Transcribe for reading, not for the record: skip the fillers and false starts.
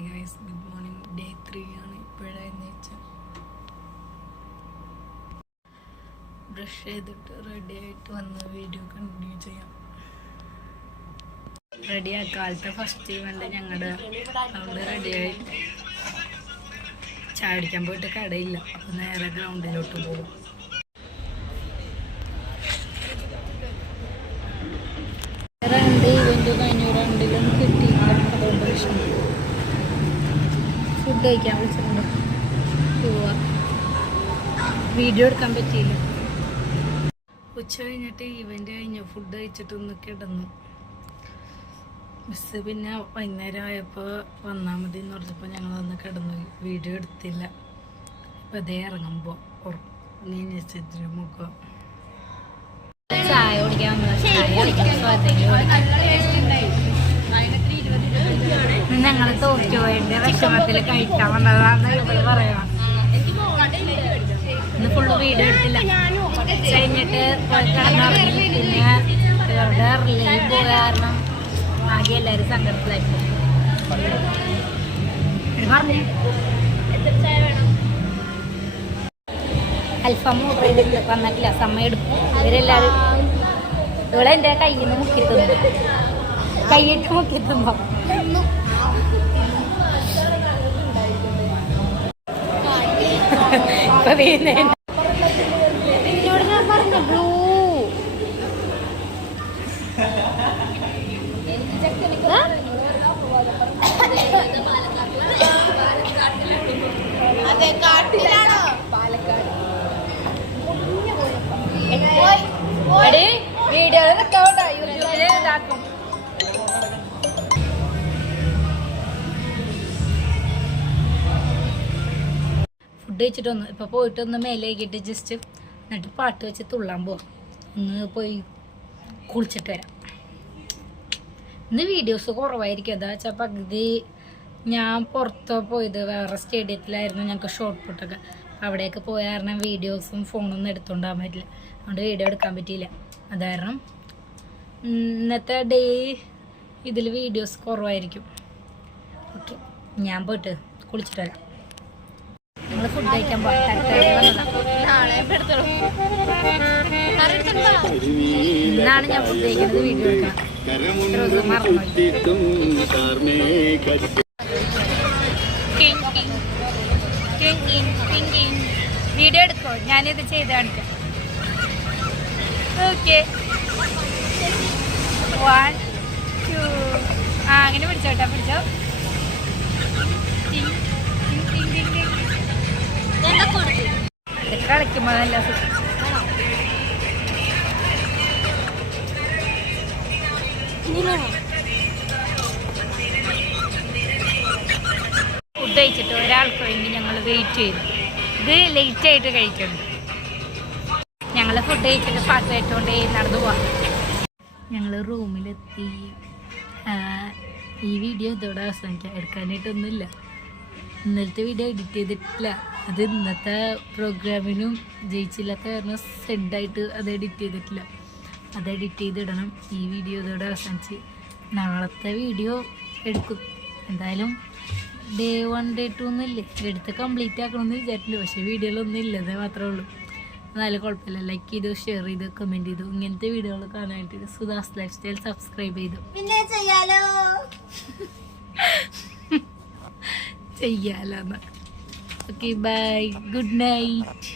Hi guys, good morning. Day 3 ആണ് ഇപ്പോഴെന്ന് വെച്ചാൽ. ബ്രഷ് ചെയ്തിട്ട് റെഡി ആയിട്ട് വന്ന് വീഡിയോ കണ്ടിന്യൂ ചെയ്യാം. റെഡിയാ കാലത്തെ ഫസ്റ്റ് ഇവന്റ് ഞങ്ങളുടെ അവിടെ റെഡിയായി. ചാടിക്കാൻ പോയിട്ട് കടയില്ല, അപ്പം നേരെ ഗ്രൗണ്ടിലോട്ട് പോകും. രണ്ട് ഇവന്റ് കഴിഞ്ഞു, രണ്ടിലും കിട്ടിയില്ല. അതുകൊണ്ട് വിഷമം. ഫുഡ് കഴിക്കാൻ വിളിച്ചിട്ടുണ്ട്, പോവാ. വീഡിയോ എടുക്കാൻ പറ്റിയില്ല. ഉച്ച കഴിഞ്ഞിട്ട് ഇവന്റ് കഴിഞ്ഞു, ഫുഡ് കഴിച്ചിട്ട് ഒന്ന് കിടന്നു. മിസ് പിന്നെ വൈകുന്നേരം ആയപ്പോൾ വന്നാൽ മതി എന്ന് പറഞ്ഞപ്പോൾ ഞങ്ങൾ വന്ന് കിടന്നു. വീഡിയോ എടുത്തില്ല. ഇപ്പം അതേ ഇറങ്ങുമ്പോൾ മുഖം ചായ കുടിക്കാൻ ഞങ്ങൾ തോറ്റുപോയിട്ട് വിഷമത്തിൽ കഴിക്കാൻ വന്നതാന്ന് ഇവിടെ പറയാം. ഇന്ന് ഫുള്ള് വീഡിയോ എടുത്തില്ല. കഴിഞ്ഞിട്ട് കിടന്നിറങ്ങി. പിന്നെ ഇവരുടെ റിലേറ്റ് പോയ കാരണം ആകെ എല്ലാവരും സങ്കടത്തിലായിരുന്നു. പറഞ്ഞു അൽഫാം ഓർഡർ ചെയ്തിട്ട് വന്നിട്ടില്ല, സമയം എടുക്കും. ഇവരെല്ലാവരും ഇവിടെ എൻ്റെ കയ്യിൽ നിന്ന് മുക്കിത്തുന്നു, കൈയിട്ട് മുക്കിത്തുമ്പോ എന്നോട് ഞാൻ പറഞ്ഞ ബ്ലൂ അതെ, കാട്ടിലാണോ? പാലക്കാട്. വീഡിയോ യൂട്യൂബിൽ ഇതാക്കും. ഫുഡ് കഴിച്ചിട്ടൊന്ന് ഇപ്പൊ പോയിട്ടൊന്ന് മേലേക്കിട്ട് ജസ്റ്റ് എന്നിട്ട് പാട്ട് വെച്ച് തുള്ളാൻ പോവാം. ഒന്ന് പോയി കുളിച്ചിട്ട് വരാം. ഇന്ന് വീഡിയോസ് കുറവായിരിക്കും. എന്താ വെച്ചാൽ പകുതി ഞാൻ പുറത്ത് പോയത് വേറെ സ്റ്റേഡിയത്തിലായിരുന്നു. ഞങ്ങൾക്ക് ഷോർട്ട് പുട്ടൊക്കെ അവിടെയൊക്കെ പോയ കാരണം വീഡിയോസും ഫോണൊന്നും എടുത്തുകൊണ്ടാകാൻ പറ്റില്ല. അതുകൊണ്ട് വീഡിയോ എടുക്കാൻ പറ്റിയില്ല. അത് കാരണം ഇന്നത്തെ ഡേ ഇതിൽ വീഡിയോസ് കുറവായിരിക്കും. ഓക്കെ, ഞാൻ പോയിട്ട് കുളിച്ചിട്ട് വരാം. ഞങ്ങൾ ഫുഡ് കഴിക്കാൻ ഇന്നാണ് ഞാൻ ഫുഡ് കഴിക്കുന്നത്. വീഡിയോ എടുക്കാം. വീഡിയോ എടുക്കോ? ഞാനിത് ചെയ്ത് കാണിക്കാം. ഓക്കെ, 1 2 അങ്ങനെ പിടിച്ചോട്ടെ, പിടിച്ചോ. കളിക്കുമ്പോ നല്ല ഫുഡ് കഴിച്ചിട്ട് ഒരാൾക്ക് വേണ്ടി ഞങ്ങൾ വെയിറ്റ് ചെയ്തു. ഇത് ലേറ്റ് ആയിട്ട് കഴിക്കുന്നുണ്ട്. ഞങ്ങൾ ഫുഡ് കഴിച്ചിട്ട് പാട്ട് കേട്ടുകൊണ്ട് നടന്നു പോവാം. ഞങ്ങൾ റൂമിലെത്തി. ഈ വീഡിയോ ഇതോടെ അവസാനിക്കാം. എടുക്കാനായിട്ടൊന്നുമില്ല. ഇന്നലത്തെ വീഡിയോ എഡിറ്റ് ചെയ്തിട്ടില്ല. അത് ഇന്നത്തെ പ്രോഗ്രാമിനും ജയിച്ചില്ലാത്ത കാരണം സെഡായിട്ട് അത് എഡിറ്റ് ചെയ്തിട്ടില്ല. അത് എഡിറ്റ് ചെയ്തിടണം. ഈ വീഡിയോ ഇതോടെ അവസാനിച്ച് നാളത്തെ വീഡിയോ എടുക്കും. എന്തായാലും ഡേ 1 ഡേ 2 ഒന്നുമില്ലേ, എടുത്ത് കംപ്ലീറ്റ് ആക്കണമെന്ന് വിചാരിച്ചിട്ടുണ്ട്. പക്ഷേ വീഡിയോയിലൊന്നും ഇല്ലതേ മാത്രമേ ഉള്ളൂ. എന്നാലും കുഴപ്പമില്ല. ലൈക്ക് ചെയ്തു, ഷെയർ ചെയ്തു, കമൻറ്റ് ചെയ്തു. ഇങ്ങനത്തെ വീഡിയോകൾ കാണാനായിട്ട് സുധാസ് ലൈഫ് സ്റ്റൈൽ സബ്സ്ക്രൈബ് ചെയ്തു. പിന്നെ ചെയ്യാലോ ചെയ്യാലോ. Okay, bye, good night.